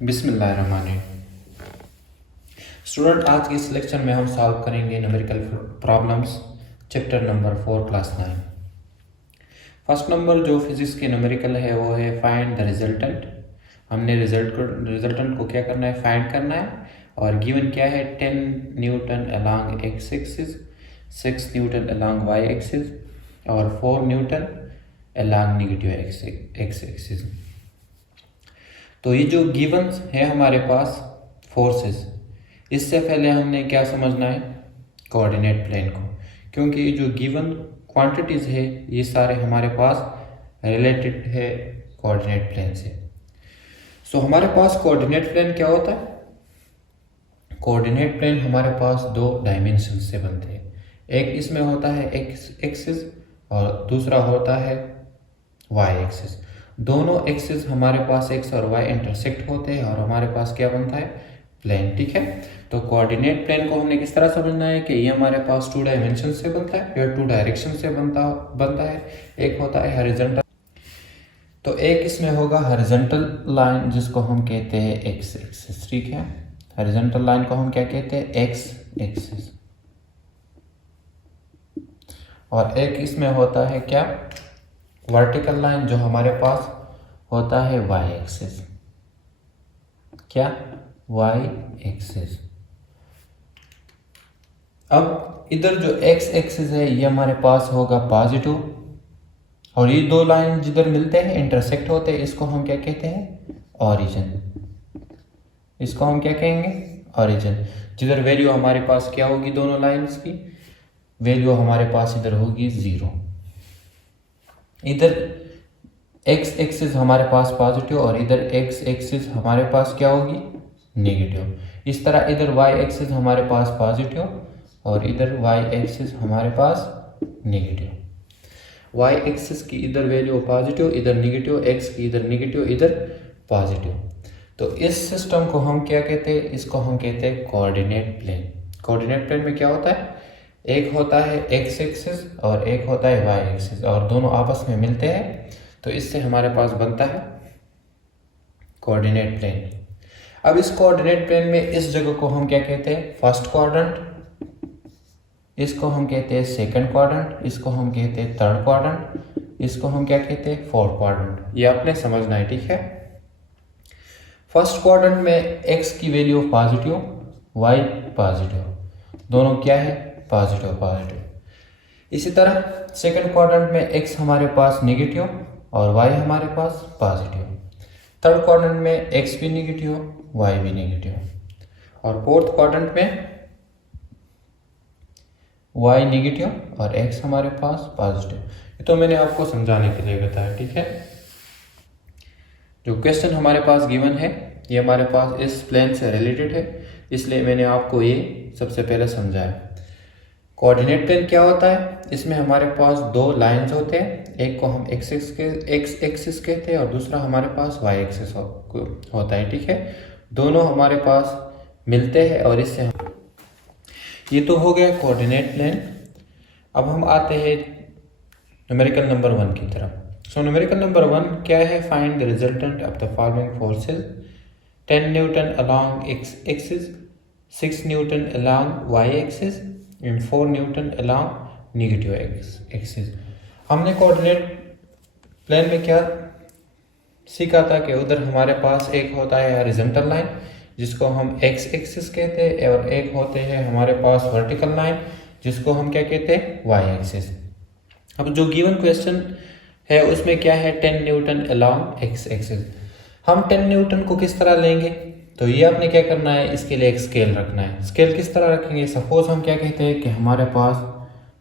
बिस्मिल्लाहिर्रहमानिर्रहीम। स्टूडेंट, आज के इस लेक्चर में हम सॉल्व करेंगे numerical problems chapter number 4 class 9। First number जो फिजिक्स के न्यूमेरिकल है वो है फाइंड द रिजल्टेंट। हमने रिजल्टेंट को क्या करना है, फाइंड करना है। और गिवन क्या है, 10 newton along x axis, 6 newton along y axis और 4 newton along negative x axis. तो ये जो गिवंस है हमारे पास फोर्सेस, इससे पहले हमने क्या समझना है, कोऑर्डिनेट प्लेन को, क्योंकि ये जो गिवन क्वांटिटीज़ है ये सारे हमारे पास रिलेटेड है कोऑर्डिनेट प्लेन से। सो हमारे पास कोऑर्डिनेट प्लेन क्या होता है, कोऑर्डिनेट प्लेन हमारे पास दो डायमेंशन से बनते हैं। एक इसमें होता है एक्स एक्सिस और दूसरा होता है वाई एक्सिस। दोनों एक्सिस हमारे पास एक्स और वाई इंटरसेक्ट होते हैं और हमारे पास क्या बनता है, प्लेन। ठीक है, तो कोऑर्डिनेट प्लेन को हमने किस तरह समझना है कि ये हमारे पास 2 डायमेंशन से बनता है या 2 डायरेक्शन से बनता है। एक होता है हॉरिजॉन्टल, तो एक इसमें होगा हॉरिजॉन्टल लाइन जिसको हम कहते हैं एक्स एक्सिस। ठीक है, हॉरिजॉन्टल लाइन को हम क्या कहते हैं, एक्स एक्सिस। और एक इसमें होता है क्या, वर्टिकल लाइन, जो हमारे पास होता है वाई एक्सिस। क्या, वाई एक्सिस। अब इधर जो एक्स एक्सिस है ये हमारे पास होगा पॉजिटिव, और ये दो लाइन जिधर मिलते हैं इंटरसेक्ट होते हैं इसको हम क्या कहते हैं, ओरिजिन। इसको हम क्या कहेंगे, ओरिजिन। जिधर वैल्यू हमारे पास क्या होगी, दोनों लाइंस की वैल्यू हमारे पास इधर होगी 0। इधर एक्स एक्सिस हमारे पास पॉजिटिव और इधर एक्स एक्सिस हमारे पास क्या होगी, नेगेटिव। इस तरह इधर वाई एक्सिस हमारे पास पॉजिटिव और इधर वाई एक्सिस हमारे पास नेगेटिव। वाई एक्सिस की इधर वैल्यू पॉजिटिव, इधर नेगेटिव, एक्स की इधर नेगेटिव, इधर पॉजिटिव। तो इस सिस्टम को हम क्या कहते हैं, इसको हम कहते हैं कोऑर्डिनेट प्लेन। कोऑर्डिनेट प्लेन में क्या होता है, एक होता है एक्स एक्सिस और एक होता है वाई एक्सिस, और दोनों आपस में मिलते हैं, तो इससे हमारे पास बनता है कोऑर्डिनेट प्लेन। अब इस कोऑर्डिनेट प्लेन में इस जगह को हम क्या कहते हैं, फर्स्ट क्वाड्रेंट, इसको हम कहते हैं सेकंड क्वाड्रेंट, इसको हम कहते हैं थर्ड क्वाड्रेंट, इसको हम क्या कहते हैं, फोर्थ क्वाड्रेंट। ये आपने समझना है। ठीक है, फर्स्ट क्वाड्रेंट में एक्स की वैल्यू पॉजिटिव, वाई पॉजिटिव, दोनों क्या है, पॉजिटिव पॉजिटिव। इसी तरह सेकंड क्वाड्रेंट में एक्स हमारे पास नेगेटिव और वाई हमारे पास पॉजिटिव। थर्ड क्वाड्रेंट में एक्स भी नेगेटिव, वाई भी नेगेटिव, और फोर्थ क्वाड्रेंट में वाई नेगेटिव और एक्स हमारे पास पॉजिटिव। ये तो मैंने आपको समझाने के लिए बताया। ठीक है, जो क्वेश्चन हमारे पास गिवन है ये हमारे पास इस प्लेन से रिलेटेड है, इसलिए मैंने आपको ये सबसे पहले समझाया। कोऑर्डिनेट प्लेन क्या होता है, इसमें हमारे पास दो लाइंस होते हैं, एक को हम एक्स एक्सिस कहते हैं और दूसरा हमारे पास वाई एक्सिस होता है। ठीक है, दोनों हमारे पास मिलते हैं और इससे ये तो हो गया कोऑर्डिनेट प्लेन। अब हम आते हैं न्यूमेरिकल नंबर 1 की तरफ। सो न्यूमेरिकल नंबर 1 क्या है, find the resultant of the following forces, 10 newton along x axis, 6 newton along y axis and 4 newton along negative axis. हमने कोऑर्डिनेट प्लेन में क्या सीखा था कि उधर हमारे पास एक होता है हॉरिजॉन्टल लाइन जिसको हम एक्स एक्सिस कहते हैं, और एक होते हैं हमारे पास वर्टिकल लाइन जिसको हम क्या कहते हैं, वाई एक्सिस। अब जो गिवन क्वेश्चन है उसमें क्या है, 10 न्यूटन अलॉन्ग एक्स एक्सिस। हम 10 न्यूटन को किस तरह लेंगे, तो ये आपने क्या करना है, इसके लिए एक स्केल रखना है। स्केल किस तरह रखेंगे, सपोज हम क्या कहते हैं कि हमारे पास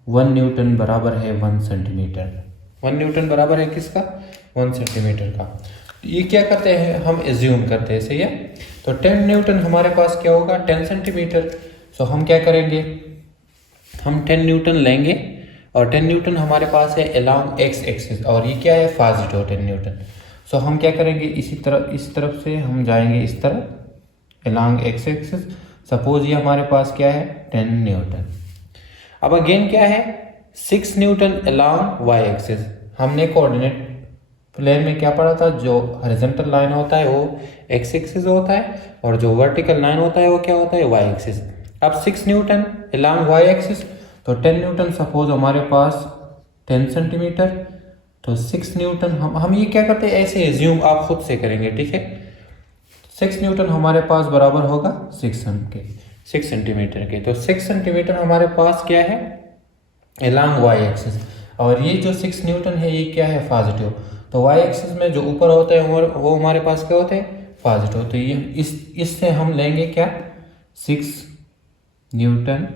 1 न्यूटन बराबर है 1 सेंटीमीटर। 1 न्यूटन बराबर है किसका, 1 सेंटीमीटर का। तो ये क्या करते हैं, हम एज्यूम करते हैं, सही है। तो 10 न्यूटन हमारे पास क्या होगा, 10 सेंटीमीटर। सो हम क्या करेंगे, हम 10 न्यूटन लेंगे और 10 न्यूटन हमारे पास है अलॉन्ग एक्स एक्सिस, और ये क्या है, पॉजिटिव 10 न्यूटन। सो हम क्या करेंगे, इस तरफ से हम जाएंगे इस तरफ अलॉन्ग एक्स एक्सिस। सपोज ये हमारे पास क्या है, 10 न्यूटन। अब अगेन क्या है, 6 न्यूटन अलॉन्ग वाई एक्सिस। हमने कोऑर्डिनेट प्लेन में क्या पढ़ा था, जो हॉरिजॉन्टल लाइन होता है वो एक्स एक्सिस होता है और जो वर्टिकल लाइन होता है वो क्या होता है, वाई एक्सिस। अब 6 न्यूटन अलॉन्ग वाई एक्सिस, तो 10 न्यूटन सपोज हमारे पास 10 सेंटीमीटर, तो 6 न्यूटन हम ये क्या करते हैं, ऐसे एज्यूम आप खुद से करेंगे, ठीक है। 6 न्यूटन हमारे पास बराबर होगा 6 सेंटीमीटर के, तो 6 सेंटीमीटर हमारे पास क्या है, अलॉन्ग वाई एक्सिस। और ये जो 6 न्यूटन है ये क्या है, पॉजिटिव। तो वाई एक्सिस में जो ऊपर होता है वो हमारे पास क्या होते हैं, पॉजिटिव। तो ये इससे हम लेंगे क्या, 6 न्यूटन,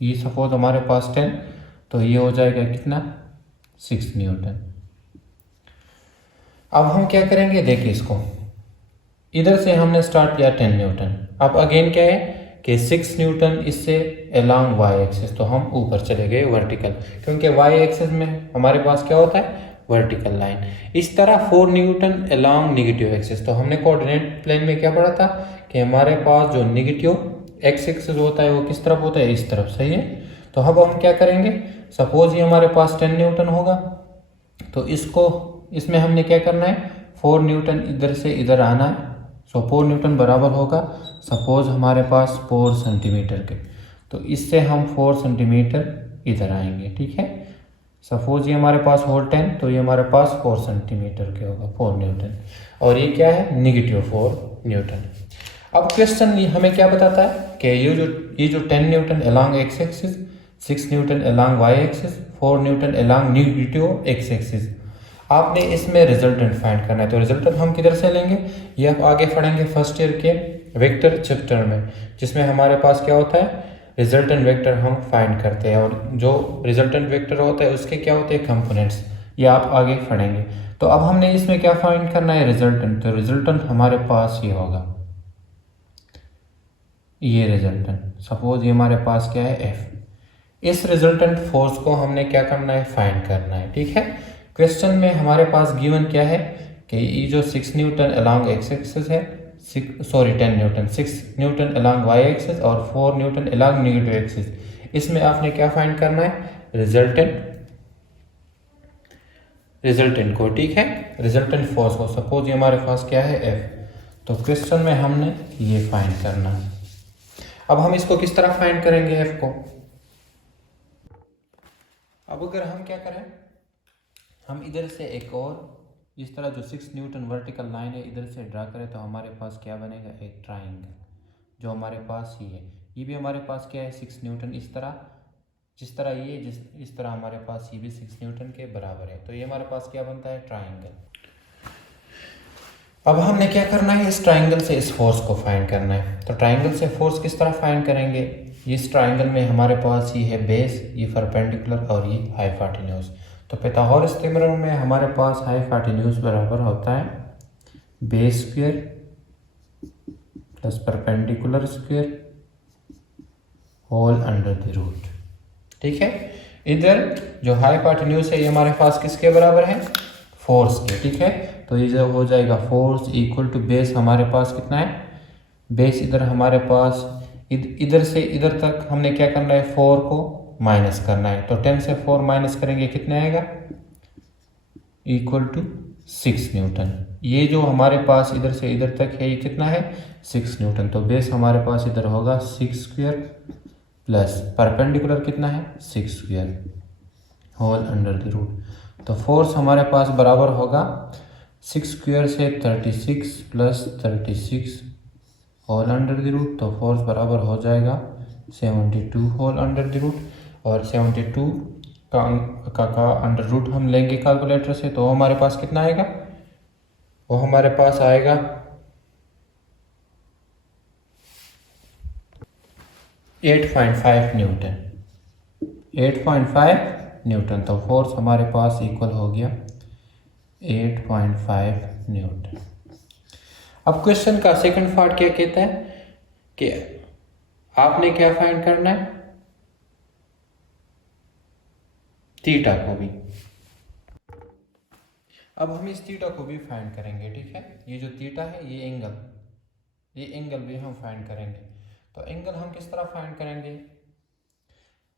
ये सपोज हमारे पास 10, तो ये हो जाएगा कितना, 6 न्यूटन। अब हम क्या करेंगे, देखिए इसको इधर से हमने स्टार्ट किया 10 न्यूटन, अब अगेन क्या है कि 6 न्यूटन इससे अलॉन्ग वाई एक्सिस, तो हम ऊपर चले गए वर्टिकल, क्योंकि वाई एक्सिस में हमारे पास क्या होता है, वर्टिकल लाइन। इस तरह 4 न्यूटन अलॉन्ग नेगेटिव एक्सिस, तो हमने कोऑर्डिनेट प्लेन में क्या पढ़ा था कि हमारे पास जो नेगेटिव एक्स एक्सिस होता है वो किस तरफ होता है, इस तरफ, सही है। तो अब हम क्या करेंगे, सपोज ये हमारे पास 10 न्यूटन होगा, तो इसमें हमने क्या करना है, 4 न्यूटन इधर से इधर आना है। सो 4 न्यूटन बराबर होगा सपोज हमारे पास 4 सेंटीमीटर के, तो इससे हम 4 सेंटीमीटर इधर आएंगे, ठीक है। सपोज ये हमारे पास होल 10, तो ये हमारे पास 4 सेंटीमीटर के होगा, 4 न्यूटन, और ये क्या है, नेगेटिव 4 न्यूटन। अब क्वेश्चन हमें क्या बताता है कि ये जो 10 newton along x axis, 6 newton along y axis, 4 newton along negative x axis, आपने इसमें रिजल्टेंट फाइंड करना है। तो रिजल्टेंट हम किधर से लेंगे, ये आप आगे पढ़ेंगे फर्स्ट ईयर के वेक्टर चैप्टर में, जिसमें हमारे पास क्या होता है, रिजल्टेंट वेक्टर हम फाइंड करते हैं, और जो रिजल्टेंट वेक्टर होता है उसके क्या होते हैं, कंपोनेंट्स, ये आप आगे पढ़ेंगे। तो अब हमने इसमें क्या फाइंड करना है, रिजल्टेंट। तो रिजल्टेंट हमारे पास ये होगा, ये रिजल्टेंट, सपोज ये हमारे पास क्या है, एफ। इस रिजल्टेंट फोर्स को हमने क्या करना है, फाइंड करना है, ठीक है। क्वेश्चन में हमारे पास गिवन क्या है कि ये जो 6 न्यूटन अलॉन्ग एक्स एक्सिस है, 10 newton, 6 newton along y axis और 4 न्यूटन अलॉन्ग नेगेटिव एक्सिस, इसमें आपने क्या फाइंड करना है, रिजल्टेंट को, ठीक है, रिजल्टेंट फोर्स को। सपोज ये हमारे पास क्या है, एफ, तो क्वेश्चन में हमने ये फाइंड करना है। अब हम इसको किस तरह फाइंड करेंगे, एफ को। अब अगर हम क्या करें, हम इधर से एक और इस तरह जो 6 न्यूटन वर्टिकल लाइन है इधर से ड्रा करें, तो हमारे पास क्या बनेगा, एक ट्राइंगल, जो हमारे पास ही है, ये भी हमारे पास क्या है, 6 न्यूटन, इस तरह जिस तरह ये इस तरह हमारे पास ये भी 6 न्यूटन के बराबर है, तो ये हमारे पास क्या बनता है, ट्राइंगल। अब हमने क्या करना है, इस ट्राइंगल से इस फोर्स को फाइंड करना है। तो ट्राइंगल से फोर्स किस तरह फाइंड करेंगे, इस ट्राइंगल में हमारे पास ये है बेस, ये परपेंडिकुलर और ये हाइपोटेन्यूज। तो पाइथागोरस थ्योरम में हमारे पास हाइपोटेन्यूज बराबर होता है base square plus perpendicular square whole under the root, ठीक है। इधर जो हाइपोटेन्यूज है ये हमारे पास किसके बराबर है, फोर्स के, ठीक है। तो ये जो हो जाएगा फोर्स इक्वल टू बेस, हमारे पास कितना है, बेस इधर हमारे पास इधर से इधर तक हमने क्या करना है, 4 को माइनस करना है। तो 10 से 4 माइनस करेंगे कितना आएगा, इक्वल टू 6 न्यूटन। ये जो हमारे पास इधर से इधर तक है ये कितना है, 6 न्यूटन। तो बेस हमारे पास इधर होगा 6 स्क्वायर प्लस परपेंडिकुलर कितना है, 6 square whole under the root. तो फोर्स हमारे पास बराबर होगा 6 स्क्वायर से 36 plus 36 whole under the root. तो फोर्स बराबर हो जाएगा 72 होल अंडर द रूट, और 72 का अंडर रूट हम लेंगे कैलकुलेटर से, तो हमारे पास कितना आएगा, वो हमारे पास आएगा 8.5 न्यूटन, 8.5 न्यूटन। तो फोर्स हमारे पास इक्वल हो गया 8.5 न्यूटन। अब क्वेश्चन का सेकंड पार्ट क्या कहता है कि आपने क्या फाइंड करना है, थीटा को भी। अब हम इस थीटा को भी फाइंड करेंगे, ठीक है। ये जो थीटा है ये एंगल भी हम फाइंड करेंगे। तो एंगल हम किस तरह फाइंड करेंगे,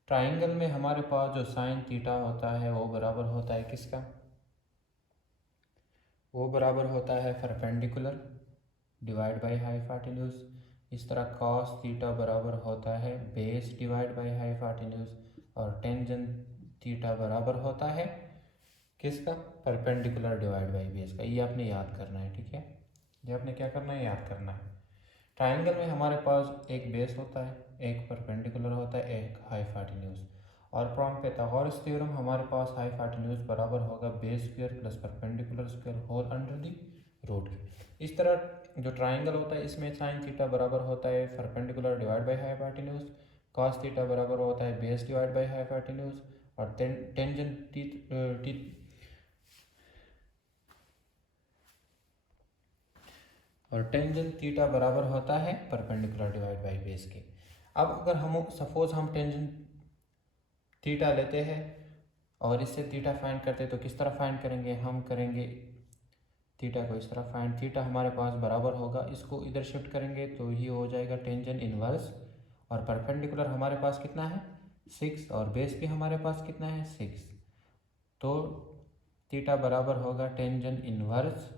ट्राइंगल में हमारे पास जो साइन थीटा होता है वो बराबर होता है किसका, वो बराबर होता है परपेंडिकुलर डिवाइड बाय हाइपोटेन्यूज। इस तरह कॉस थीटा बराबर होता है बेस डिवाइड बाय हाइपोटेन्यूज, और टेंजेंट थीटा बराबर होता है किसका, परपेंडिकुलर डिवाइड बाय बेस का। ये आपने याद करना है, ठीक है, ये आपने क्या करना है, याद करना है। ट्राइंगल में हमारे पास एक बेस होता है, एक परपेंडिकुलर होता है, एक हाइपोटेन्यूज, और फ्रॉम पाइथागोरस थ्योरम हमारे पास हाइपोटेन्यूज बराबर होगा base square plus perpendicular square whole under the root के। इस तरह जो ट्राइंगल होता है इसमें साइन थीटा बराबर होता है perpendicular divide by hypotenuse, cos theta बराबर होता है बेस डिवाइड बाय हाइपोटेन्यूज, और टेंजेंट थीटा बराबर होता है परपेंडिकुलर डिवाइड बाय बेस के। अब अगर हम सपोज हम टेंजेंट थीटा लेते हैं और इससे थीटा फाइंड करते हैं तो किस तरह फाइंड करेंगे, हम करेंगे थीटा को इस तरह फाइंड, थीटा हमारे पास बराबर होगा, इसको इधर शिफ्ट करेंगे तो ये हो जाएगा टेंजेंट इनवर्स, और परपेंडिकुलर हमारे पास कितना है 6, और बेस भी हमारे पास कितना है 6, तो थीटा बराबर होगा टेंजेंट इनवर्स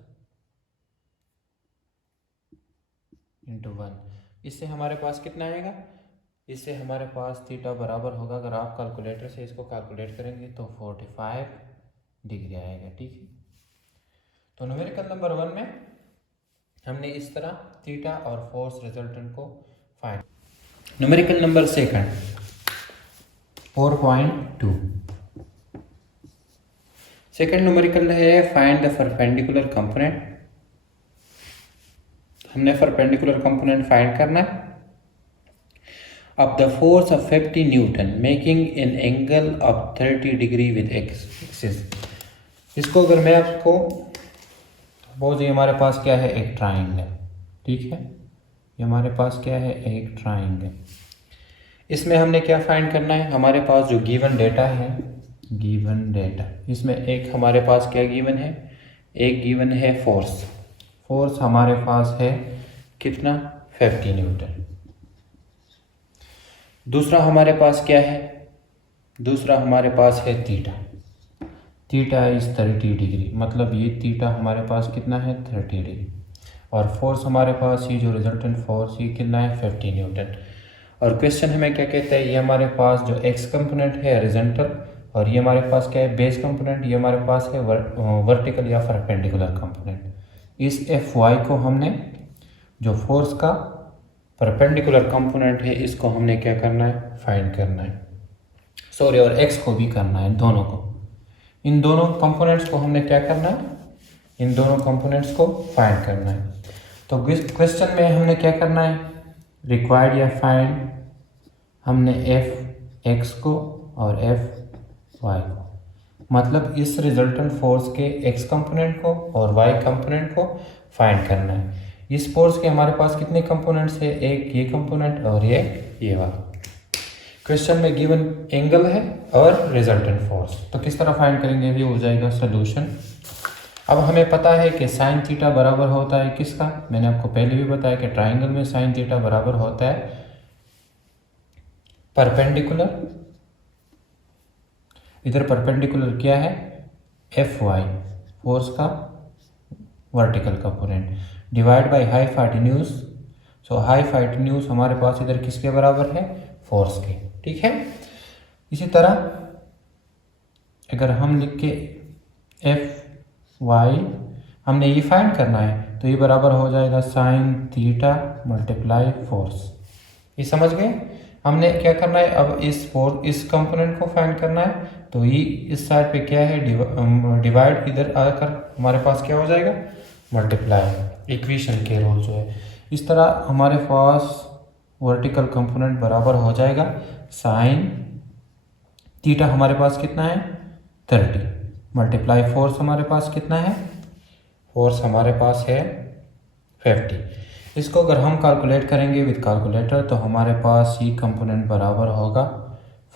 इंटू 1। इससे हमारे पास कितना आएगा, इससे हमारे पास थीटा बराबर होगा, अगर आप कैलकुलेटर से इसको कैलकुलेट करेंगे तो 45 डिग्री आएगा, ठीक है। तो न्यूमेरिकल नंबर 1 में हमने इस तरह थीटा और फोर्स रिजल्टेंट को find. Numerical number 2 4.2 second numerical है फाइंड द परपेंडिकुलर कंपोनेंट। हमने परपेंडिकुलर कंपोनेंट फाइंड करना है of the force of 50 Newton making an angle of 30 degree with axis। इसको अगर मैं आपको सपोज ये हमारे पास क्या है, एक ट्राइंगल, ठीक है, ये हमारे पास क्या है, एक ट्राइंगल। इसमें हमने क्या फाइंड करना है, हमारे पास जो गिवन डेटा है, गिवन डेटा, इसमें एक हमारे पास क्या गिवन है, एक गिवन है फोर्स, फोर्स हमारे पास है कितना 50 न्यूटन। दूसरा हमारे पास क्या है, दूसरा हमारे पास है थीटा, थीटा इज 30 डिग्री, मतलब ये थीटा हमारे पास कितना है 30 डिग्री, और फोर्स हमारे पास ये जो रिजल्टेंट फोर्स ये कितना है 50 न्यूटन। और क्वेश्चन हमें क्या कहता है, ये हमारे पास जो एक्स कंपोनेंट है हॉरिजॉन्टल, और ये हमारे पास क्या है बेस कंपोनेंट, ये हमारे पास है वर्टिकल या परपेंडिकुलर कंपोनेंट। इस एफ वाई को हमने जो फोर्स का परपेंडिकुलर कंपोनेंट है इसको हमने क्या करना है, फाइंड करना है, सॉरी, और एक्स को भी करना है, दोनों को, इन दोनों कंपोनेंट्स को हमने क्या करना है, इन दोनों कंपोनेंट्स को फाइंड करना है। तो क्वेश्चन में हमने क्या करना है, रिक्वायर्ड या फाइंड, हमने एफ एक्स को और एफ वाई को, मतलब इस रिजल्टेंट फोर्स के एक्स कंपोनेंट को और वाई कंपोनेंट को फाइंड करना है। इस फोर्स के हमारे पास कितने कंपोनेंट्स है, एक ये कंपोनेंट और ये वाला। क्वेश्चन में गिवन एंगल है और रिजल्टेंट फोर्स, तो किस तरह फाइंड करेंगे, ये हो जाएगा सोल्यूशन। अब हमें पता है कि साइन थीटा बराबर होता है किसका, मैंने आपको पहले भी बताया कि ट्राइंगल में साइन थीटा बराबर होता है परपेंडिकुलर, इधर परपेंडिकुलर क्या है एफ वाई फोर्स का vertical component divide by hypotenuse, so hypotenuse हमारे पास इधर किसके बराबर है, फोर्स के, ठीक है। इसी तरह अगर हम लिख के एफ वाई हमने ये फाइंड करना है तो ये बराबर हो जाएगा साइन थीटा मल्टीप्लाई फोर्स। ये समझ गए, हमने क्या करना है, अब इस कंपोनेंट को फाइंड करना है, तो ये इस साइड पे क्या है डिवाइड, इधर आकर हमारे पास क्या हो जाएगा मल्टीप्लाई, इक्वेशन के रूल जो है। इस तरह हमारे पास वर्टिकल कंपोनेंट बराबर हो जाएगा साइन थीटा हमारे पास कितना है 30 मल्टीप्लाई फोर्स हमारे पास कितना है, फोर्स हमारे पास है 50। इसको अगर हम कैलकुलेट करेंगे विद कैलकुलेटर तो हमारे पास ये कंपोनेंट बराबर होगा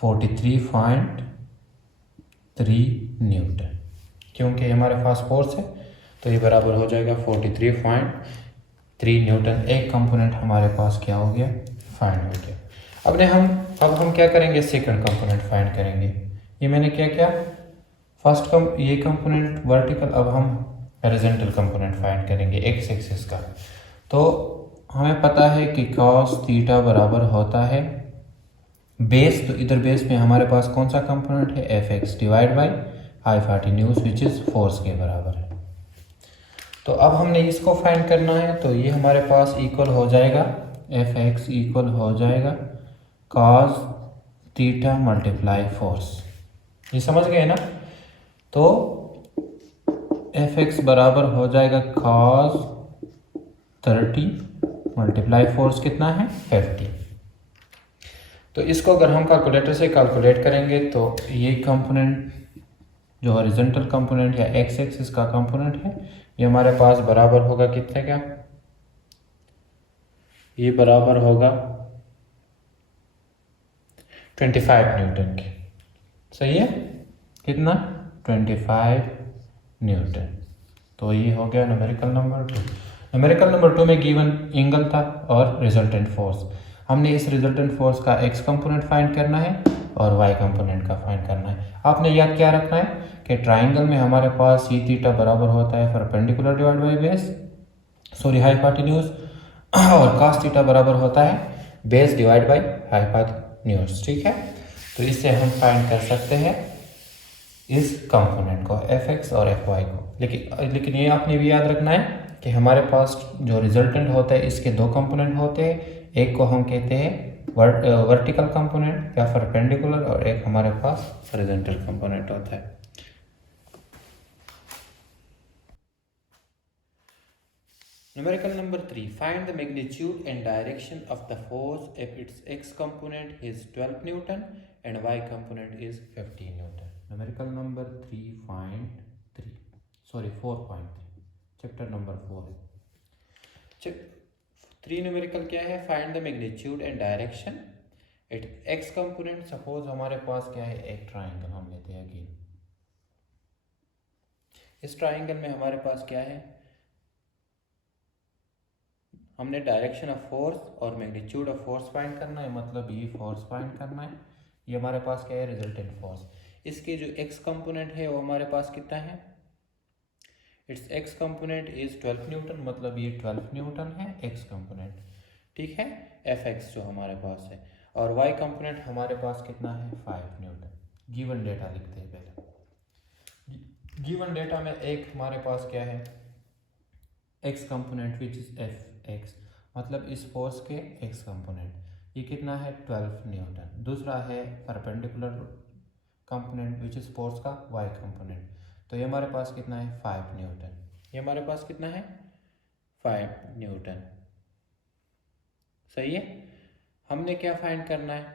43.3 न्यूटन, क्योंकि हमारे पास फोर्स है तो ये बराबर हो जाएगा 43.3 न्यूटन। एक कंपोनेंट हमारे पास क्या हो गया, फाइंड हो गया। अब हम क्या करेंगे, सेकंड कंपोनेंट फाइंड करेंगे। ये मैंने क्या किया, ये कंपोनेंट वर्टिकल, अब हम हॉरिजॉन्टल कंपोनेंट फाइंड करेंगे एक्स एक्सिस का। तो हमें पता है कि cos थीटा बराबर होता है बेस, तो इधर बेस में हमारे पास कौन सा कंपोनेंट है, F x divide by hypotenuse which is force के बराबर है। तो अब हमने इसको फाइंड करना है, तो ये हमारे पास इक्वल हो जाएगा एफ एक्स इक्वल हो जाएगा cos थीटा मल्टीप्लाई फोर्स। ये समझ गए ना। तो एफ एक्स बराबर हो जाएगा cos 30 मल्टीप्लाई फोर्स कितना है 50। तो इसको अगर हम कैलकुलेटर से कैलकुलेट करेंगे तो ये कंपोनेंट जो हॉरिजॉन्टल कंपोनेंट या एक्स एक्सिस का कंपोनेंट है ये हमारे पास बराबर होगा कितने का, ये बराबर होगा 25 न्यूटन के। सही है, कितना 25 न्यूटन। तो ये हो गया न्यूमेरिकल नंबर 2। न्यूमेरिकल नंबर 2 में गिवन एंगल था और रिजल्टेंट फोर्स। हमने इस रिजल्टेंट फोर्स का एक्स कंपोनेंट फाइंड करना है और वाई कंपोनेंट का फाइंड करना है। आपने याद क्या रखना है कि ट्राइंगल में हमारे पास सी थीटा बराबर होता है perpendicular divide by base, sorry hypotenuse, और cos थीटा बराबर होता है बेस डिवाइड बाई हाइपोटेन्यूज। ठीक है, तो इससे हम फाइंड कर सकते हैं इस कंपोनेंट को एफ एक्स और एफ वाई को। लेकिन ये आपने भी याद रखना है कि हमारे पास जो रिजल्टेंट होता है इसके दो कंपोनेंट होते हैं, एक को हम कहते हैं वर्टिकल कंपोनेंट या परपेंडिकुलर, और एक हमारे पास हॉरिजॉन्टल कंपोनेंट होता है। Numerical number 3. Find the magnitude and direction of the force if its x component is 12 Newton and y component is 15 Newton. Numerical number 3. Find 4.3. Chapter number 4. 3 numerical क्या है, find the magnitude and direction at x component. Suppose हमारे पास क्या है, एक triangle हम लेते हैं अगेन। इस ट्राइंगल में हमारे पास क्या है, हमने डायरेक्शन ऑफ फोर्स और मैग्नीट्यूड ऑफ फोर्स फाइंड करना है, मतलब ये फोर्स फाइंड करना है। ये हमारे पास क्या है, रिजल्टेंट फोर्स। इसके जो एक्स कंपोनेंट है वो हमारे पास कितना है, it's x component is 12 Newton, मतलब ये 12 न्यूटन है एक्स कंपोनेंट। ठीक है, एफ एक्स जो हमारे पास है, और वाई कंपोनेंट हमारे पास कितना है 5 न्यूटन। गिवन डेटा लिखते हैं पहले। गिवन डेटा में एक हमारे पास क्या है, x component which is F x, मतलब इस फोर्स के एक्स कंपोनेंट, ये कितना है 12 न्यूटन। दूसरा है perpendicular component which is force का वाई कंपोनेंट, तो ये हमारे पास कितना है 5 न्यूटन। ये हमारे पास कितना है 5 न्यूटन। सही है, हमने क्या फाइंड करना है,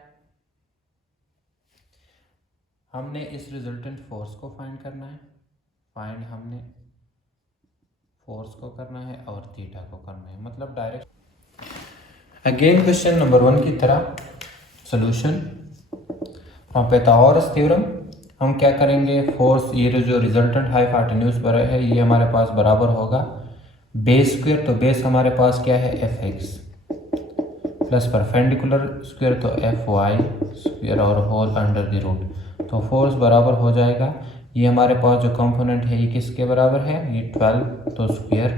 हमने इस रिजल्टेंट फोर्स को फाइंड करना है। फाइंड हमने फोर्स को करना है और थीटा को करना है, मतलब डायरेक्ट। अगेन क्वेश्चन नंबर 1 की तरह सॉल्यूशन फ्रॉम पाइथागोरस थ्योरम। हम क्या करेंगे, फोर्स ये जो रिजल्टेंट हाइपोटेन्यूज पर है ये हमारे पास बराबर होगा बेस स्क्वायर, तो बेस हमारे पास क्या है F x, plus perpendicular square तो एफ वाई स्क्वायर और होल अंडर द रूट। तो फोर्स बराबर हो जाएगा, ये हमारे पास जो कंपोनेंट है ये किसके बराबर है, ये 12 तो स्क्वायर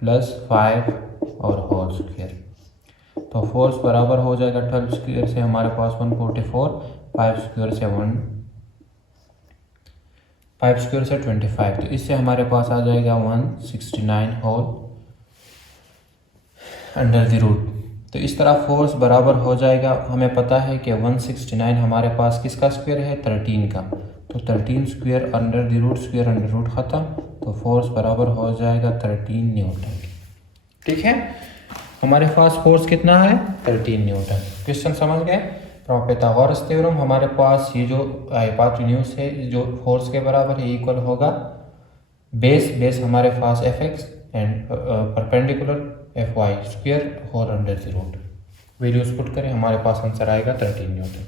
प्लस 5 और होल स्क्वायर। तो फोर्स बराबर हो जाएगा 12 स्क्वायर से हमारे पास 144, 5 स्क्वायर से 5 स्क्वायर से 25, तो इससे हमारे पास आ जाएगा 169 होल अंडर द रूट। तो इस तरह फोर्स बराबर हो जाएगा, हमें पता है कि 169 हमारे पास किसका स्क्वायर है 13 का, तो 13 square under the root, square under root ख़त्म, तो फोर्स बराबर हो जाएगा 13 न्यूटन। ठीक है, हमारे पास फोर्स कितना है 13 न्यूटन। क्वेश्चन समझ गए। फ्रॉम पाइथागोरस थ्योरम हमारे पास ये जो हाइपोटेन्यूज है जो फोर्स के बराबर है इक्वल होगा बेस हमारे पास F X and perpendicular F Y square whole under the root. Values put करें, हमारे पास आंसर आएगा 13 न्यूटन।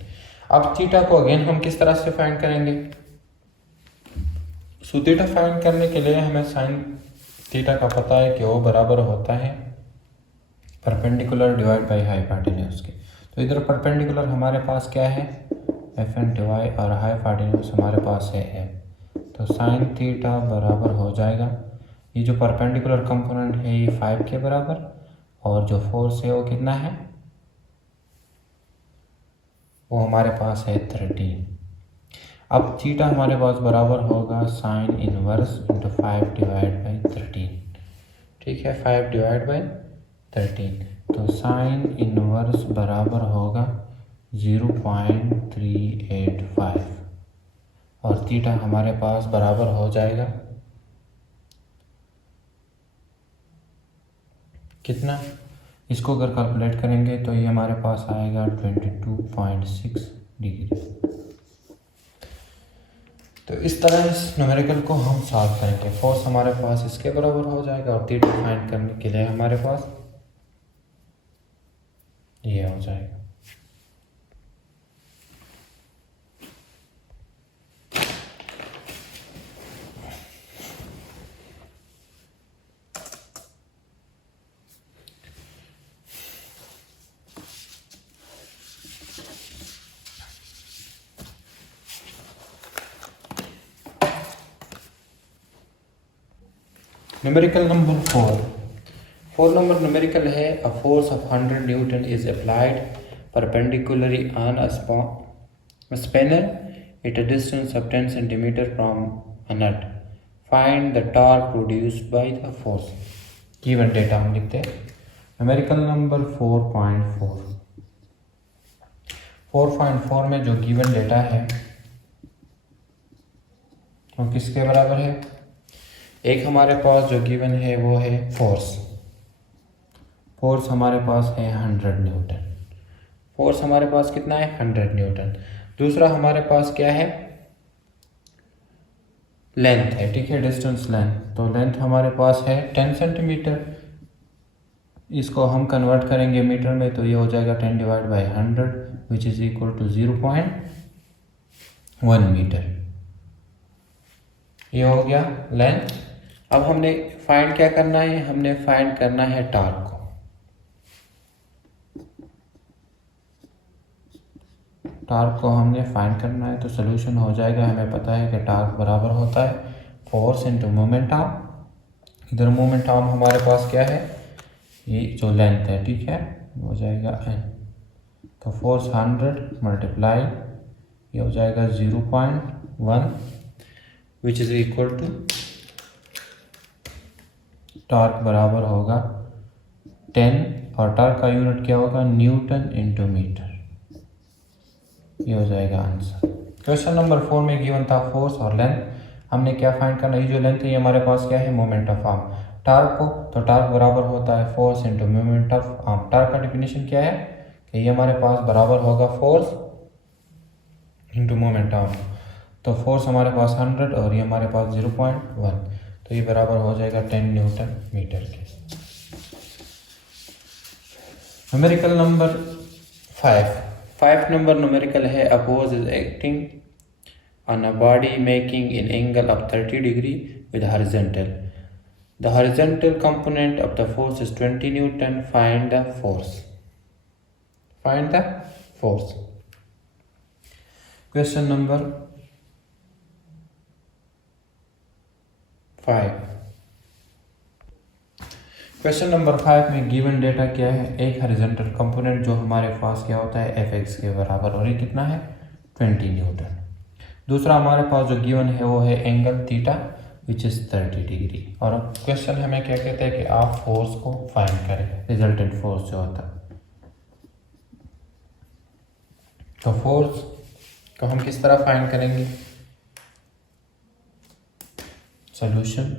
अब थीटा को अगेन हम किस तरह से फाइंड करेंगे, सो थीटा फाइंड करने के लिए हमें साइन थीटा का पता है कि वो बराबर होता है परपेंडिकुलर डिवाइड बाई हाइपोटेन्यूज के। तो इधर परपेंडिकुलर हमारे पास क्या है एफ एन टी वाई और हाइपोटेन्यूज हमारे पास है एफ, तो साइन थीटा बराबर हो जाएगा ये जो परपेंडिकुलर कंपोनेंट है ये 5 के बराबर, और जो फोर्स है वो कितना है, वो हमारे पास है 13। अब थीटा हमारे पास बराबर होगा sine inverse into 5 divide by 13। ठीक है, 5 डिवाइड बाई 13, तो साइन इनवर्स बराबर होगा 0.385 और थीटा हमारे पास बराबर हो जाएगा कितना, इसको अगर कैलकुलेट करेंगे तो ये हमारे पास आएगा 22.6 डिग्री। तो इस तरह इस न्यूमेरिकल को हम सॉल्व करेंगे। फोर्स हमारे पास इसके बराबर हो जाएगा और थीटा फाइंड करने के लिए हमारे पास ये हो जाएगा। न्यूमेरिकल नंबर 4 नंबर न्यूमेरिकल है, अ force of 100 Newton is applied perpendicularly on a spanner at a distance of 10 centimeter from a nut. Find the torque produced by the force. Given data हम लिखते हैं न्यूमेरिकल नंबर 4.4 में जो given data है वो किसके बराबर है, एक हमारे पास जो गिवन है वो है फोर्स हमारे पास है 100 न्यूटन। फोर्स हमारे पास कितना है, 100 न्यूटन। दूसरा हमारे पास क्या है, लेंथ है, ठीक है, डिस्टेंस लेंथ। तो लेंथ हमारे पास है 10 सेंटीमीटर, इसको हम कन्वर्ट करेंगे मीटर में तो ये हो जाएगा 10 divide by 100 which is equal to 0.1 metre. ये हो गया लेंथ। अब हमने फाइंड क्या करना है, हमने फाइंड करना है टॉर्क को। टॉर्क को हमने फाइंड करना है तो सोल्यूशन हो जाएगा, हमें पता है कि टॉर्क बराबर होता है फोर्स इंटू मोमेंट आर्म। इधर मोमेंट आर्म हमारे पास क्या है, ये जो लेंथ है, ठीक है, हो जाएगा n। तो फोर्स 100 मल्टीप्लाई ये हो जाएगा 0.1 which is equal to torque बराबर होगा 10 और टॉर्क का यूनिट क्या होगा, न्यूटन इंटू मीटर। ये हो जाएगा आंसर। क्वेश्चन नंबर 4 में गिवन था फोर्स और लेंथ, हमने क्या फाइंड करना, ये जो लेंथ है ये हमारे पास क्या है, मोमेंट ऑफ आर्म। टॉर्क को, तो टॉर्क बराबर होता है force into moment of arm. Torque का डेफिनेशन क्या है कि ये हमारे पास बराबर होगा फोर्स इंटू मोमेंट आर्म। तो फोर्स हमारे पास 100 और ये हमारे पास 0.1, तो ये बराबर हो जाएगा 10 न्यूटन मीटर के। न्यूमेरिकल नंबर 5 नंबर न्यूमेरिकल है, a force is acting on a body making an angle of 30 degree with horizontal. The horizontal component of the force is 20 Newton. Find the force. Question number 5. Question number 5 में given data क्या है, एक horizontal component जो हमारे पास क्या होता है fx के बराबर, और ये कितना है 20 न्यूटन। दूसरा हमारे पास जो गिवन है वो है angle theta which is 30 degree. और अब क्वेश्चन हमें क्या कहता है कि आप फोर्स को फाइंड करें, रिजल्टेंट फोर्स जो होता है। तो फोर्स को हम किस तरह फाइंड करेंगे, सॉल्यूशन।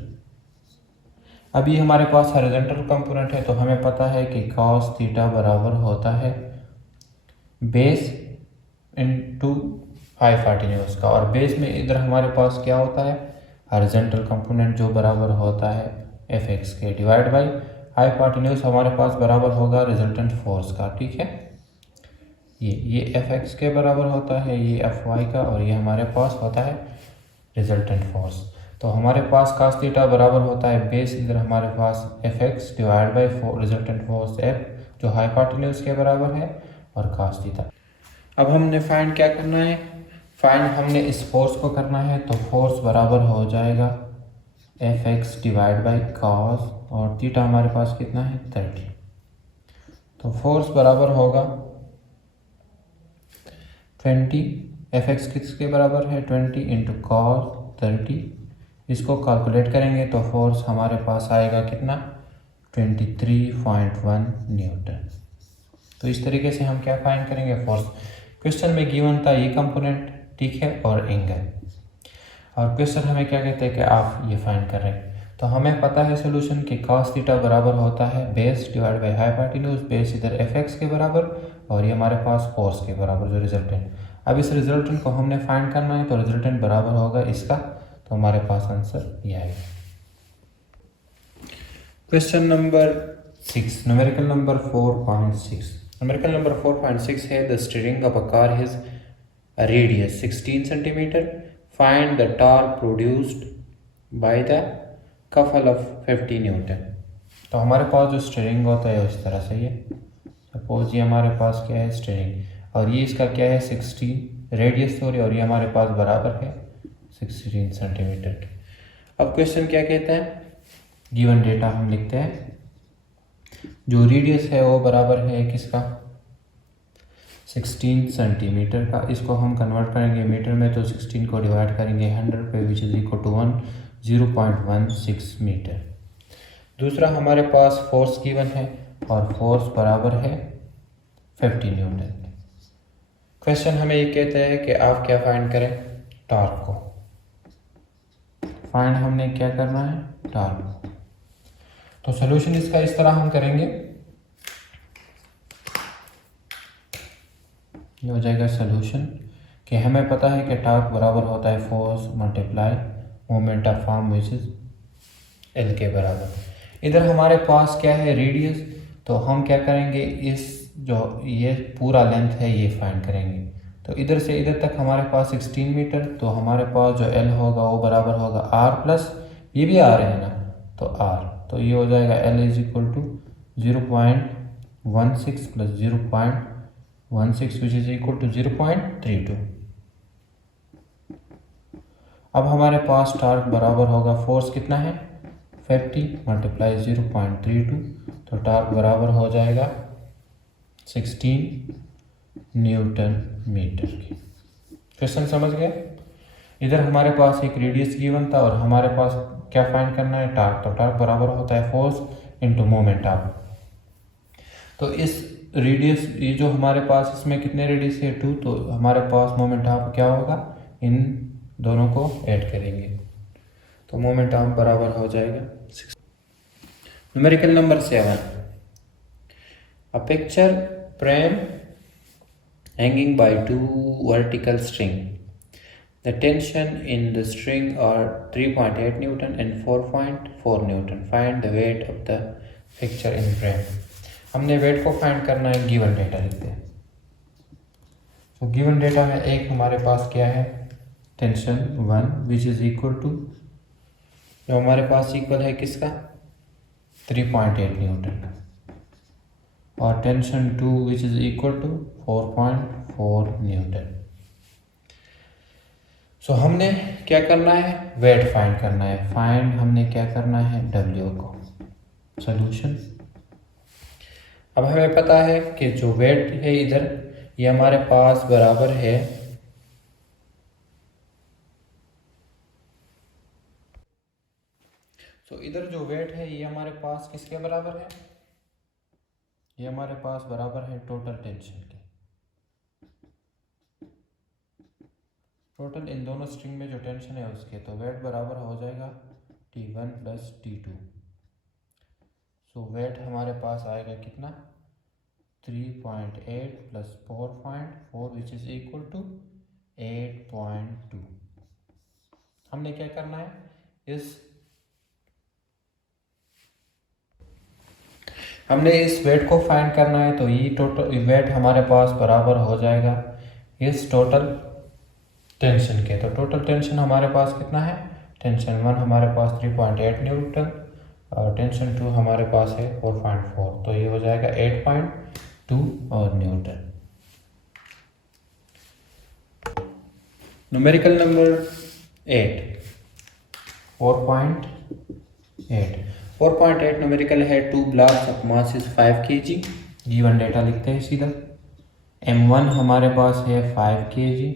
अभी हमारे पास हॉरिजॉन्टल कंपोनेंट है तो हमें पता है कि cos थीटा बराबर होता है बेस इनटू हाइपोटेन्यूज का, और बेस में इधर हमारे पास क्या होता है, हॉरिजॉन्टल कंपोनेंट जो बराबर होता है fx के, डिवाइड बाई हाइपोटेन्यूज हमारे पास बराबर होगा रिजल्टेंट फोर्स का, ठीक है। ये fx के बराबर होता है, ये fy का, और ये हमारे पास होता है रिजल्टेंट फोर्स। तो हमारे पास cos थीटा बराबर होता है बेस, इधर हमारे पास fx divide by resultant force f जो हाइपोटेन्यूज के बराबर है, और cos थीटा। अब हमने फाइंड क्या करना है, फाइंड हमने इस फोर्स को करना है, तो फोर्स बराबर हो जाएगा F x divide by cos, और थीटा हमारे पास कितना है 30। तो फोर्स बराबर होगा 20, एफ एक्स किसके बराबर है 20 इंटू कॉस 30। इसको कैलकुलेट करेंगे तो फोर्स हमारे पास आएगा कितना 23.1 न्यूटन। तो इस तरीके से हम क्या फाइंड करेंगे फोर्स। क्वेश्चन में गिवन था ये कंपोनेंट, ठीक है, और एंगल, और क्वेश्चन हमें क्या कहते हैं कि आप ये फाइंड कर रहे हैं। तो हमें पता है सोल्यूशन कि cos थीटा बराबर होता है base divide by hypotenuse, base इधर एफ एक्स के बराबर और ये हमारे पास फोर्स के बराबर जो रिजल्टेंट। अब इस रिजल्टेंट को हमने फाइंड करना है, तो रिजल्टेंट बराबर होगा इसका, तो हमारे पास आंसर ये आएगा। Question number 6, numerical number 4.6। Numerical number 4.6 है the steering of a car has a radius 16 centimeter. Find the torque produced by the couple of 50 Newton. तो हमारे पास जो स्टीयरिंग होता है इस तरह से, ये सपोज ये हमारे पास क्या है स्टीयरिंग, और ये इसका क्या है 16 रेडियस सॉरी, और ये हमारे पास बराबर है 16 सेंटीमीटर। अब क्वेश्चन क्या कहता है, गिवन डेटा हम लिखते हैं, जो रेडियस है वो बराबर है किसका 16 सेंटीमीटर का। इसको हम कन्वर्ट करेंगे मीटर में, तो 16 को डिवाइड करेंगे 100 पे, which is equal to 0.16 metre. दूसरा हमारे पास फोर्स गिवन है और फोर्स बराबर है 50 न्यूटन। क्वेश्चन हमें ये कहता है कि आप क्या फाइंड करें, टॉर्क को फाइंड हमने क्या करना है टॉर्क। तो सोल्यूशन इसका इस तरह हम करेंगे, ये हो जाएगा सोल्यूशन कि हमें पता है कि टॉर्क बराबर होता है force multiply moment of arm which is L के बराबर। इधर हमारे पास क्या है रेडियस, तो हम क्या करेंगे इस जो ये पूरा लेंथ है ये फाइंड करेंगे। तो इधर से इधर तक हमारे पास 16 मीटर, तो हमारे पास जो एल होगा वो बराबर होगा आर प्लस ये भी आर है ना, तो आर, तो ये हो जाएगा L is equal to 0.16 plus 0.16 which is equal to 0.32। अब हमारे पास टॉर्क बराबर होगा फोर्स कितना है 50 मल्टीप्लाई 0.32, तो टॉर्क बराबर हो जाएगा 16 न्यूटन मीटर की। क्वेश्चन समझ गए। इधर हमारे पास एक रेडियस गिवन था और हमारे पास क्या फाइंड करना है टॉर्क, तो टॉर्क बराबर होता है फोर्स इनटू मोमेंट ऑफ। तो इस रेडियस ये जो हमारे पास इसमें कितने रेडियस है 2, तो हमारे पास मोमेंट ऑफ क्या होगा, इन दोनों को ऐड करेंगे तो मोमेंट ऑफ बराबर हो जाएगा 6। Numerical number 7, a picture frame hanging by 2 vertical string, the tension in the string are 3.8 Newton and 4.4 Newton. Find the weight of the picture in frame. हमने वेट को फाइंड करना है, given data लिखते हैं। तो गिवन डेटा में एक हमारे पास क्या है tension 1 which is equal to, जो हमारे पास इक्वल है किसका 3.8 न्यूटन का, और tension 2 which is equal to 4.4 newton. So हमने क्या करना है वेट फाइंड करना है, फाइंड हमने क्या करना है W को। सॉल्यूशन, अब हमें पता है कि जो वेट है इधर ये हमारे पास बराबर है इधर जो वेट है ये हमारे पास किसके बराबर है, ये हमारे पास बराबर है टोटल टेंशन के। टोटल इन दोनों स्ट्रिंग में जो टेंशन है उसके, तो वेट बराबर हो जाएगा T1 प्लस T2। सो वेट हमारे पास आएगा कितना 3.8 plus 4.4 which is equal to 8.2। हमने क्या करना है हमने इस वेट को फाइंड करना है, तो ये टोटल वेट हमारे पास बराबर हो जाएगा इस टोटल टेंशन के। तो टोटल टेंशन हमारे पास कितना है, टेंशन 1 हमारे पास 3.8 न्यूटन और टेंशन 2 हमारे पास है 4.4, तो ये हो जाएगा 8.2 और न्यूटन। न्यूमेरिकल नंबर 8 4.8 4.8 4.8 न्यूमेरिकल है 2 blocks of mass is 5 kg। Given data लिखते हैं सीधा। M1 हमारे पास है 5 kg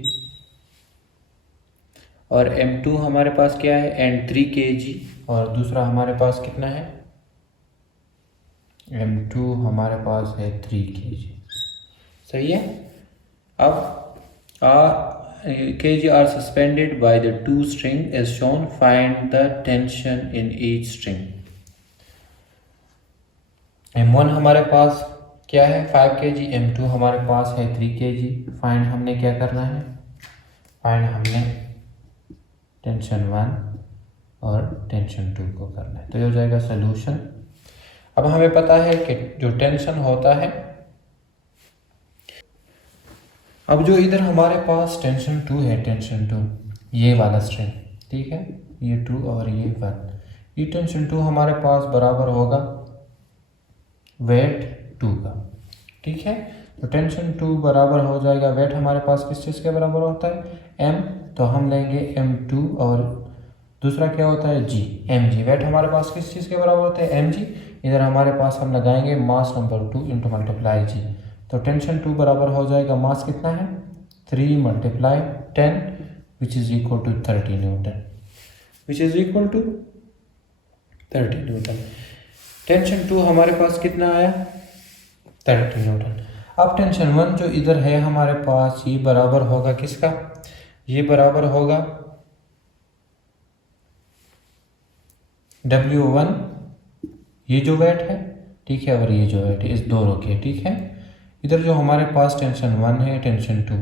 और M2 हमारे पास क्या है एंड 3 kg और दूसरा हमारे पास कितना है M2 हमारे पास है 3 kg। सही है। अब kg are suspended by the two string as shown. Find the tension in each string. M1 हमारे पास क्या है 5 kg, M2 हमारे पास है 3 kg। फाइंड हमने क्या करना है, फाइंड हमने टेंशन 1 और टेंशन 2 को करना है। तो ये हो जाएगा सोल्यूशन। अब हमें पता है कि जो टेंशन होता है, अब जो इधर हमारे पास टेंशन 2 है, टेंशन 2 ये वाला स्ट्रिंग, ठीक है, ये 2 और ये 1, ये टेंशन 2 हमारे पास बराबर होगा वेट 2 का, ठीक है। तो टेंशन 2 बराबर हो जाएगा, वेट हमारे पास किस चीज़ के बराबर होता है m, तो हम लेंगे m2 और दूसरा क्या होता है g, mg। वेट हमारे पास किस चीज़ के बराबर होता है mg। इधर हमारे पास हम लगाएंगे mass number 2 into multiply g। तो टेंशन 2 बराबर हो जाएगा, मास कितना है 3 multiply 10 which is equal to 30 newton, which is equal to 30 newton. Tension 2 हमारे पास कितना आया 30 न्यूटन। अब टेंशन 1 जो इधर है हमारे पास, ये बराबर होगा किसका, ये बराबर होगा W1, ये जो वेट है, ठीक है, और ये जो वेट है, इस दोनों के, ठीक है। इधर जो हमारे पास टेंशन 1 है, टेंशन 2,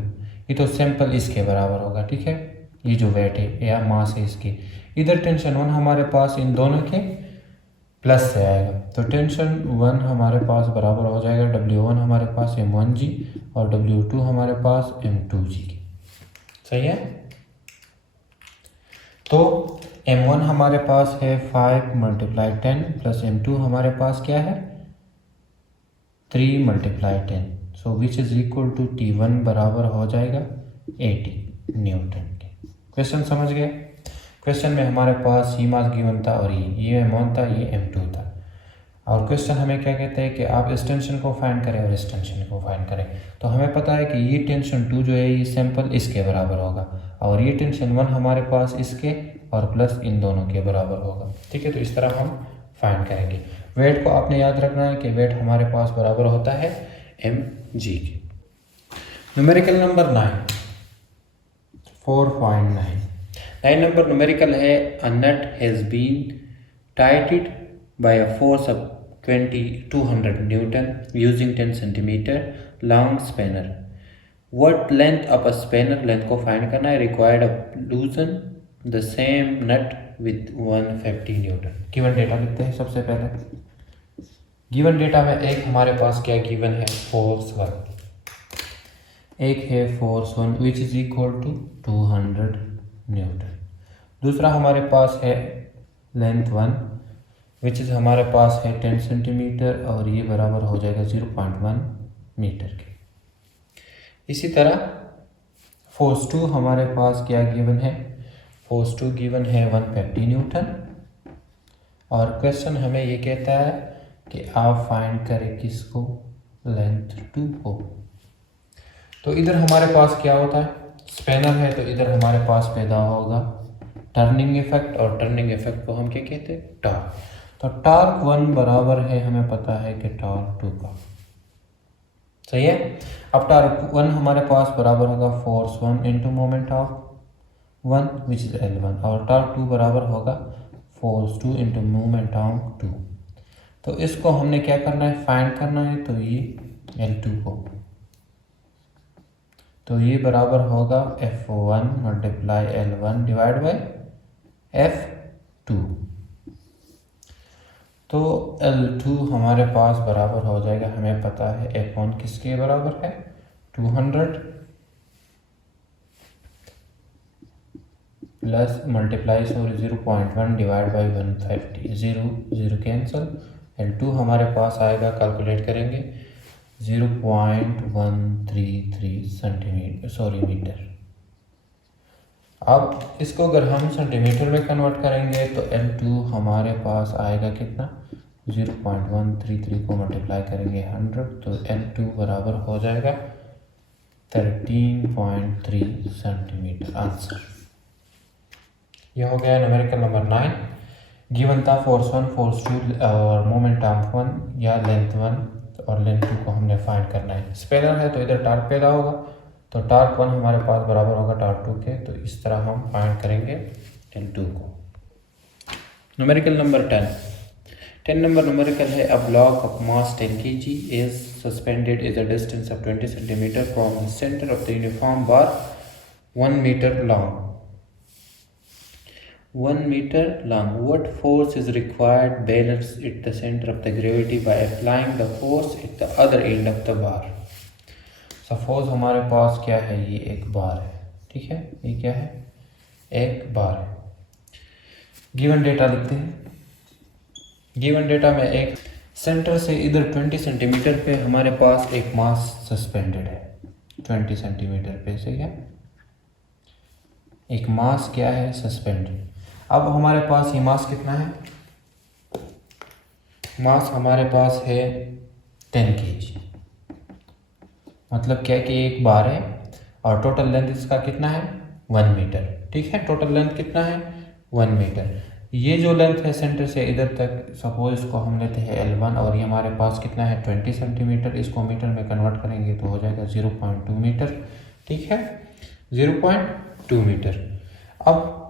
ये तो सिंपल इसके बराबर होगा, ठीक है, ये जो वेट है या मास है इसके। इधर टेंशन 1 हमारे पास इन दोनों के प्लस से आएगा, तो टेंशन 1 हमारे पास बराबर हो जाएगा W1 हमारे पास M1G और W2 हमारे पास M2G की। सही है। तो M1 हमारे पास है 5 मल्टीप्लाई 10 प्लस M2 हमारे पास क्या है 3 multiply 10, so which is equal to T1 बराबर हो जाएगा 80 न्यूटन के। क्वेश्चन समझ गए। क्वेश्चन में हमारे पास ये मास गिवन था और ये M1 था, ये M2 था, और क्वेश्चन हमें क्या कहते हैं कि आप इस टेंशन को फाइंड करें और इस टेंशन को फाइंड करें। तो हमें पता है कि ये टेंशन 2 जो है ये सिंपल इसके बराबर होगा और ये टेंशन 1 हमारे पास इसके और प्लस इन दोनों के बराबर होगा, ठीक है। तो इस तरह हम फाइंड करेंगे। वेट को आपने याद रखना है कि वेट हमारे पास बराबर होता है mg के। न्यूमेरिकल नंबर 9 4.9 9 नंबर न्यूमेरिकल है a nut has been tighted by a force of 200 newton using 10 centimetre long spanner. What length of a spanner, length को फाइंड करना है। Required a loosen the same nut with 150 newton. Given data लिखते हैं सबसे पहले। Given data में एक हमारे पास क्या गिवन है फोर्स 1, एक है force 1 which is equal to 200 newton. दूसरा हमारे पास है लेंथ 1 विच इज हमारे पास है 10 सेंटीमीटर और ये बराबर हो जाएगा 0.1 मीटर के। इसी तरह फोर्स 2 हमारे पास क्या गिवन है, फोर्स 2 गिवन है 150 न्यूटन और क्वेश्चन हमें ये कहता है कि आप फाइंड करें किसको, लेंथ 2 को। तो इधर हमारे पास क्या होता है, स्पैनर है, तो इधर हमारे पास पैदा होगा टर्निंग इफेक्ट और टर्निंग इफेक्ट को हम क्या कहते हैं टॉर्क। तो टॉर्क 1 बराबर है, हमें पता है कि टॉर्क 2 का। सही है। अब टॉर्क 1 हमारे पास बराबर होगा force 1 into moment of 1 which is L1 और टॉर्क 2 बराबर होगा फोर्स 2 इंटू मोमेंट ऑफ 2। तो इसको हमने क्या करना है, फाइंड करना है। तो ये L2 को, तो ये बराबर होगा F1 multiply L1 divide by F2। तो L2 हमारे पास बराबर हो जाएगा, हमें पता है F1 किसके बराबर है 200 plus multiply 0.1 divide by 150, 0 cancel. L2 हमारे पास आएगा, कैलकुलेट करेंगे 0.133 सेंटीमीटर मीटर। अब इसको अगर हम सेंटीमीटर में कन्वर्ट करेंगे तो L2 हमारे पास आएगा कितना, 0.133 को मल्टीप्लाई करेंगे 100 तो L2 बराबर हो जाएगा 13.3 सेंटीमीटर। आंसर यह हो गया न्यूमेरिकल नंबर 9। गिवन था फोर्स 1, फोर्स 2 और मोमेंट आर्म 1 या लेंथ 1 और लेंथ 2 को हमने फाइंड करना है। स्पेलर है तो इधर टार्क पैदा होगा, तो टार्क 1 हमारे पास बराबर होगा टार्क 2 के, तो इस तरह हम फाइंड करेंगे L2 को। न्यूमेरिकल नंबर 10 नंबर न्यूमेरिकल है, a block of mass 10 kg is suspended is a distance of 20 centimetre from the centre of the uniform bar 1 metre long. 1 meter long. What force is required to balance at the center of the gravity by applying the force at the other end of the bar? Suppose हमारे पास क्या है, ये एक बार है, ठीक है, ये क्या है, एक बार है। गिवन डेटा लिखते हैं। गिवन डेटा में एक सेंटर से इधर 20 सेंटीमीटर पे हमारे पास एक मास सस्पेंडेड है। 20 सेंटीमीटर पे से क्या एक मास क्या है, सस्पेंडेड। अब हमारे पास ये मास कितना है, मास हमारे पास है 10 kg, मतलब क्या कि एक बार है और टोटल लेंथ इसका कितना है 1 मीटर, ठीक है, टोटल लेंथ कितना है 1 मीटर। ये जो लेंथ है सेंटर से इधर तक, सपोज इसको हम लेते हैं L1 और ये हमारे पास कितना है 20 सेंटीमीटर, इसको मीटर में कन्वर्ट करेंगे तो हो जाएगा 0.2 मीटर, ठीक है, 0.2 मीटर। अब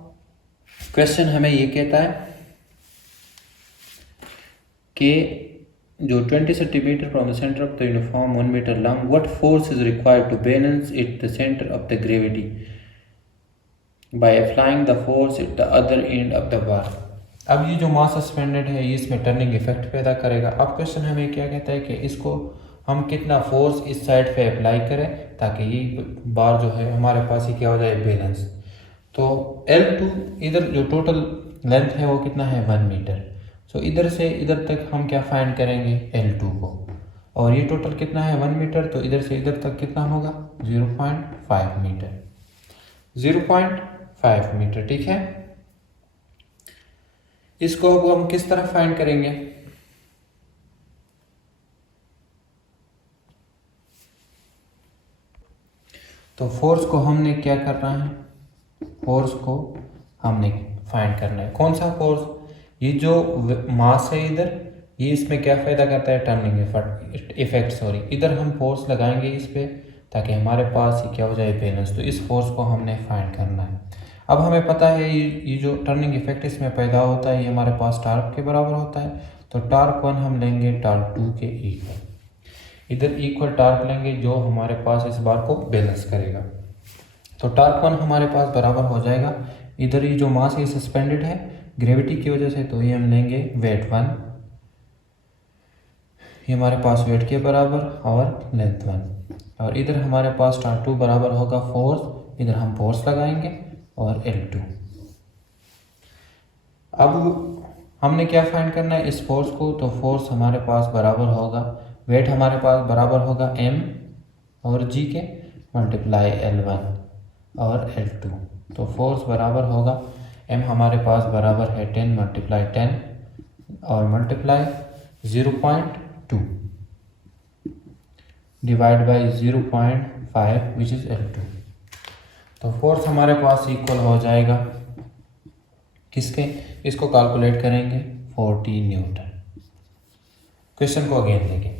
क्वेश्चन हमें ये कहता है कि जो 20 centimetre from the centre of the uniform 1 metre long, what force is required to balance it the centre of the gravity by applying the force at the other end of the bar. अब ये जो मास suspended है ये इसमें turning effect पैदा करेगा। अब question हमें क्या कहता है कि इसको हम कितना फोर्स इस साइड पे अप्लाई करें ताकि ये बार जो है हमारे पास ही क्या हो जाए, बैलेंस। तो L2 इधर जो टोटल लेंथ है वो कितना है 1 मीटर, सो इधर से इधर तक हम क्या फाइंड करेंगे L2 को, और ये टोटल कितना है 1 मीटर, तो इधर से इधर तक कितना होगा 0.5 मीटर, 0.5 मीटर, ठीक है। इसको अब हम किस तरह फाइंड करेंगे, तो फोर्स को हमने क्या करना है, फोर्स को हमने फाइंड करना है। कौन सा फोर्स, ये जो मास है इधर, ये इसमें क्या फायदा करता है, टर्निंग इफेक्ट सॉरी, इधर हम फोर्स लगाएंगे इस पे ताकि हमारे पास ये क्या हो जाए, बैलेंस। तो इस फोर्स को हमने फाइंड करना है। अब हमें पता है ये जो टर्निंग इफेक्ट इसमें पैदा होता है ये हमारे पास टार्क के बराबर होता है, तो टार्क 1 हम लेंगे टार्क 2 के इक्वल, इधर इक्वल टार्क लेंगे जो हमारे पास इस बार को बैलेंस करेगा। तो टार्क 1 हमारे पास बराबर हो जाएगा, इधर ये जो मास है सस्पेंडेड है ग्रेविटी की वजह से, तो ये हम लेंगे वेट 1, ये हमारे पास वेट के बराबर और लेंथ 1, और इधर हमारे पास टार्क 2 बराबर होगा फोर्स, इधर हम फोर्स लगाएंगे और L2। अब हमने क्या फाइंड करना है इस फोर्स को, तो फोर्स हमारे पास बराबर होगा, वेट हमारे पास बराबर होगा M और G के मल्टीप्लाई L1 और L2, तो फोर्स बराबर होगा M हमारे पास बराबर है 10 मल्टीप्लाई 10 और multiply 0.2 divide by 0.5 which is L2, तो फोर्स हमारे पास इक्वल हो जाएगा किसके, इसको कैलकुलेट करेंगे 40 न्यूटन। क्वेश्चन को अगेन देखें,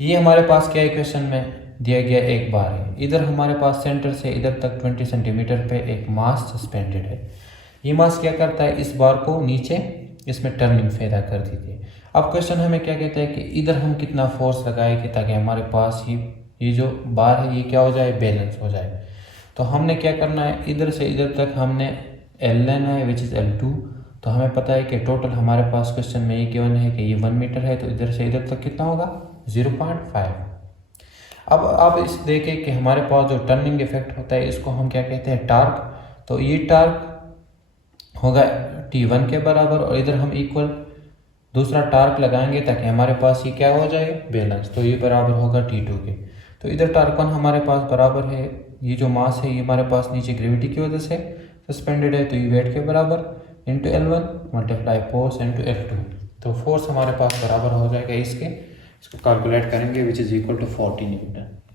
ये हमारे पास क्या है, क्वेश्चन में दिया गया एक बार है, इधर हमारे पास सेंटर से इधर तक 20 सेंटीमीटर पे एक मास सस्पेंडेड है। ये मास क्या करता है, इस बार को नीचे इसमें टर्निंग पैदा कर देती है। अब क्वेश्चन हमें क्या कहता है कि इधर हम कितना फोर्स लगाएंगे ताकि हमारे पास ये जो बार है ये क्या हो जाए, बैलेंस हो जाए। तो हमने क्या करना है, इधर से इधर तक हमने L लेना है विच इज़ L2, तो हमें पता है कि टोटल हमारे पास क्वेश्चन में ये गिवन है कि ये 1 मीटर है, तो इधर से इधर तक कितना होगा 0.5। अब आप इस देखें कि हमारे पास जो टर्निंग इफेक्ट होता है इसको हम क्या कहते हैं, टार्क, तो ये टार्क होगा T1 के बराबर, और इधर हम इक्वल दूसरा टार्क लगाएंगे ताकि हमारे पास ये क्या हो जाए, बैलेंस, तो ये बराबर होगा T2 के। तो इधर टार्क 1 हमारे पास बराबर है, ये जो मास है ये हमारे पास नीचे ग्रेविटी की वजह से सस्पेंडेड है तो ये वेट के बराबर into L1 multiply force into F2, तो फोर्स हमारे पास बराबर हो जाएगा इसके, इसको कैलकुलेट करेंगे which is equal to 40 Newton.